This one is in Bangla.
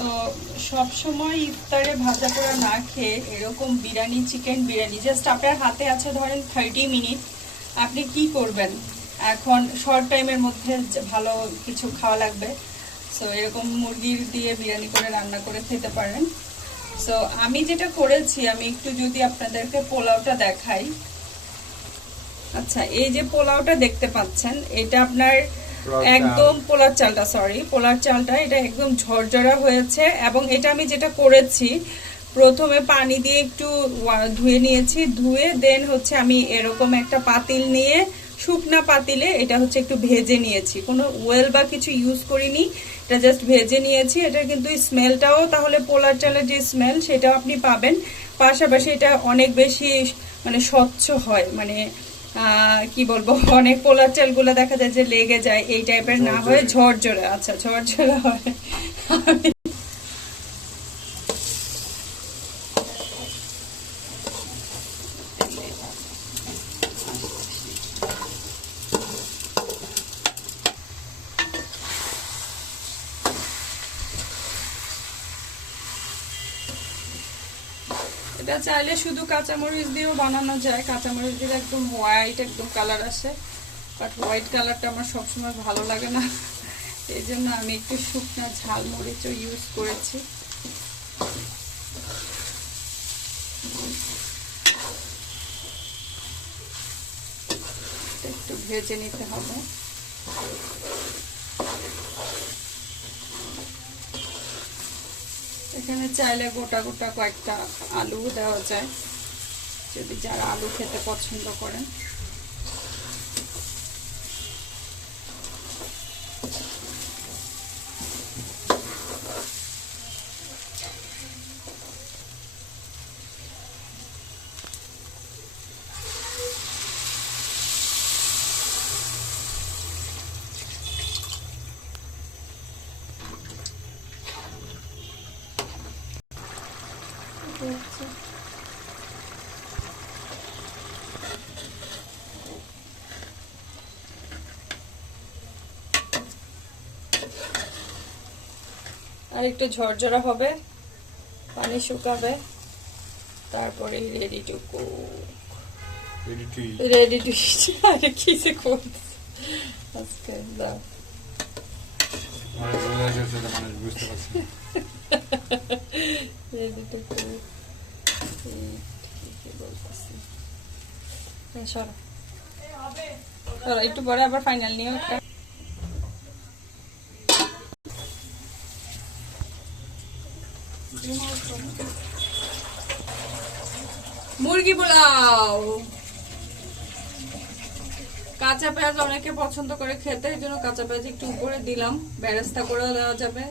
তো সব সময় ইফতারে ভাজা পোড়া না খেয়ে এরকম বিরিয়ানি, চিকেন বিরিয়ানি জাস্ট আপনার হাতে আছে ধরেন 30 মিনিট, আপনি কি করবেন? এখন শর্ট টাইমের মধ্যে ভালো কিছু খাওয়া লাগবে, সো এরকম মুরগির দিয়ে বিরিয়ানি করে রান্না করে খেতে পারেন। সো আমি যেটা করেছি, আমি একটু যদি আপনাদেরকে পোলাওটা দেখাই। আচ্ছা, এই যে পোলাওটা দেখতে পাচ্ছেন, এটা আপনার একদম পোলার চালটা এটা একদম ঝরঝরা হয়েছে। এবং এটা আমি যেটা করেছি, প্রথমে পানি দিয়ে একটু ধুয়ে নিয়েছি, ধুয়ে দেন হচ্ছে আমি এরকম একটা পাতিল নিয়ে, শুকনা পাতিলে এটা হচ্ছে একটু ভেজে নিয়েছি, কোনো ওয়েল বা কিছু ইউজ করিনি, এটা জাস্ট ভেজে নিয়েছি। এটা কিন্তু স্মেলটাও তাহলে পোলার চালের যে স্মেল সেটাও আপনি পাবেন, পাশাপাশি এটা অনেক বেশি মানে স্বচ্ছ হয়, মানে কি বলবো, অনেক পোলার চালগুলো দেখা যায় যে লেগে যায়, এই টাইপের না হয় ঝরঝরে। আচ্ছা, ঝরঝরে হয়। এটা চাইলে শুধু কাঁচামরিচ দিয়েও বানানো যায়, কাঁচামরিচ দিয়ে একদম হোয়াইট একদম কালার আসে, বাট হোয়াইট কালারটা আমার সবসময় ভালো লাগে না, এই জন্য আমি একটু শুকনো ঝাল মরিচও ইউজ করেছি। একটু ভেজে নিতে হবে। এখানে চাইলে গোটা গোটা কয়েকটা আলু দেওয়া যায়, যদি যারা আলু খেতে পছন্দ করেন। আর একটু ঝরঝরা হবে, পানি শুকাবে, তারপরে ready to cook, ready to eat. আরে কি যে করছিস আজকে, দাও। রেডি টু কুক, কি বলতেছি, সরো সরো, একটু পরে আবার ফাইনাল নিও একটা। মুরগি পোলাও, কাঁচা পেঁয়াজ অনেকে পছন্দ করে খেতে, এই জন্য কাঁচা পেঁয়াজ একটু উপরে দিলাম, বেরেস্তা করেও দেওয়া যাবে,